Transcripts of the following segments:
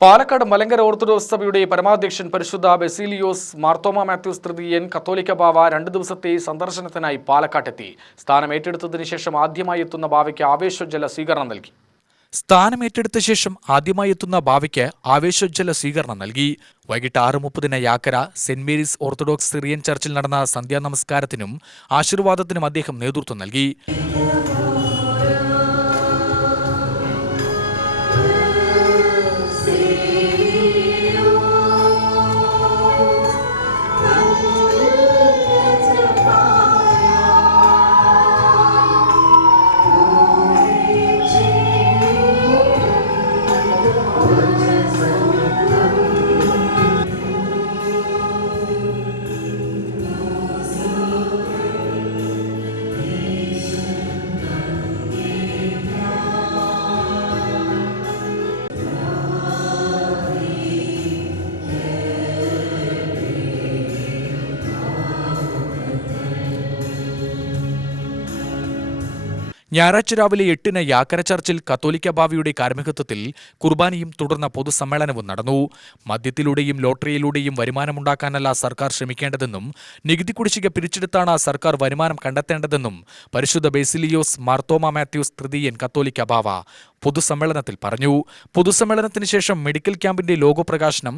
Palakkad Malankara orthodox സഭയുടെ പരമാധ്യക്ഷൻ പരിശുദ്ധ ബെസീലിയോസ് മാർത്തോമ മാത്യൂസ് തൃതീയൻ കത്തോലിക്ക ബാവ 2 ദിവസത്തെ സന്ദർശനത്തിനായി പാലക്കാട്ടെത്തി. സ്ഥാനമേറ്റെടുത്തതിനു ശേഷം ആദ്യമായി എത്തുന്ന ബാവയ്ക്ക് ആവേശോജ്വല സ്വീകരണം നൽകി. വൈകിട്ട് 6:30 യാക്കര സെന്റ് മേരീസ് ഓർത്തഡോക്സ് സിറിയൻ ചർച്ചിൽ നടന്ന സന്ധ്യാനമസ്കാരത്തിനും ആശീർവാദത്തിനും അദ്ദേഹം നേതൃത്വം നൽകി. ഞായറാഴ്ച രാവിലെ 8-ന് യാക്കര ചർച്ചിൽ കത്തോലിക്ക ബാവയുടെ കാർമ്മികത്വത്തിൽ കുർബാനയും തുടർന്ന് പൊതുസമ്മേളനവും നടന്നു. മദ്യത്തിലൂടെയും ലോട്ടറിയിലൂടെയും വരുമാനമുണ്ടാക്കാനല്ല സർക്കാർ ശ്രമിക്കേണ്ടതെന്നും നികുതി കുടിശ്ശിക പിരിച്ചെടുത്താണ് സർക്കാർ വരുമാനം കണ്ടെത്തേണ്ടതെന്നും പരിശുദ്ധ ബെസിലിയോസ് മാർത്തോമ മാത്യൂസ് തൃതീയൻ കത്തോലിക്ക ബാവ പൊതുസമ്മേളനത്തിൽ പറഞ്ഞു. പൊതുസമ്മേളനത്തിന് ശേഷം മെഡിക്കൽ ക്യാമ്പിന്റെ ലോഗോ പ്രകാശനം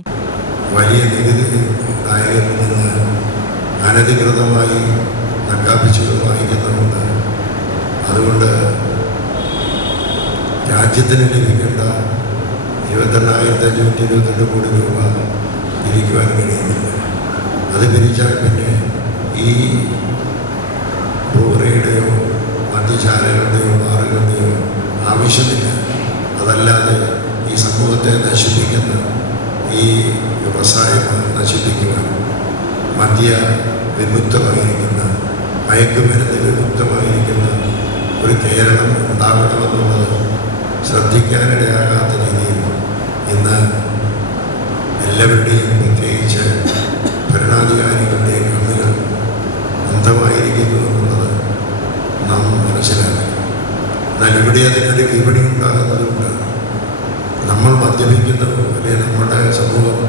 അതുകൊണ്ട് രാജ്യത്തിന് ലഭിക്കേണ്ട 28,522 കോടി രൂപ പിരിക്കുവാൻ കഴിയുന്നില്ല. അത് പിരിച്ചാൽ പിന്നെ ഈ ബ്രൂവറിയുടെയോ മദ്യശാലകളുടെയോ ബാറുകളുടെയോ ആവശ്യമില്ല. അതല്ലാതെ ഈ സമൂഹത്തെ നശിപ്പിക്കുന്ന ഈ വ്യവസായം നശിപ്പിക്കുവാൻ മദ്യ വിമുക്തമായിരിക്കുന്ന മയക്കുമരുന്ന് വിമുക്തമായിരിക്കുന്ന ഒരു കേരളം ഉണ്ടാകണമെന്നുള്ളത് ശ്രദ്ധിക്കാനിടയാകാത്ത രീതിയിൽ ഇന്ന് എല്ലാവരുടെയും പ്രത്യേകിച്ച് ഭരണാധികാരികളുടെയും കണ്ണുകൾ അന്ധമായിരിക്കുന്നു എന്നുള്ളത് നാം മനസ്സിലാക്കി. എന്നാൽ ഇവിടെ അതിനൊരു വിപണി ഉണ്ടാകുന്നതുകൊണ്ട് നമ്മൾ മദ്യപിക്കുന്നു അല്ലെങ്കിൽ നമ്മുടെ സമൂഹം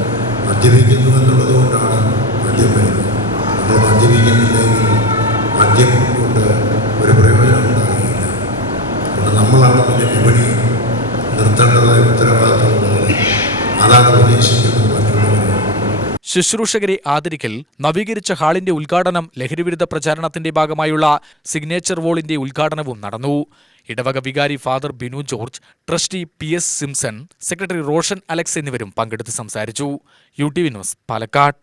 മദ്യപിക്കുന്നു എന്നുള്ളത് കൊണ്ടാണ് മദ്യം വരുന്നത്. നമ്മൾ മദ്യപിക്കുന്നില്ലെങ്കിൽ മദ്യം കൊണ്ട് ഒരു പ്രയോജനം ഉണ്ടാകുന്നില്ല. അതുകൊണ്ട് നമ്മളാണ് പിന്നെ വിപണി നിർത്തേണ്ടതായ ഉത്തരവാദിത്തമുള്ളത്. അതാണ് ഉദ്ദേശിക്കുന്നത്. ശുശ്രൂഷകരെ ആദരിക്കൽ, നവീകരിച്ച ഹാളിന്റെ ഉദ്ഘാടനം, ലഹരിവിരുദ്ധ പ്രചാരണത്തിന്റെ ഭാഗമായുള്ള സിഗ്നേച്ചർ വോളിന്റെ ഉദ്ഘാടനവും നടന്നു. ഇടവക വികാരി father Binu George, trustee PS Simpson, secretary Roshan Alex എന്നിവരും പങ്കെടുത്ത് സംസാരിച്ചു. UTV news, Palakkad.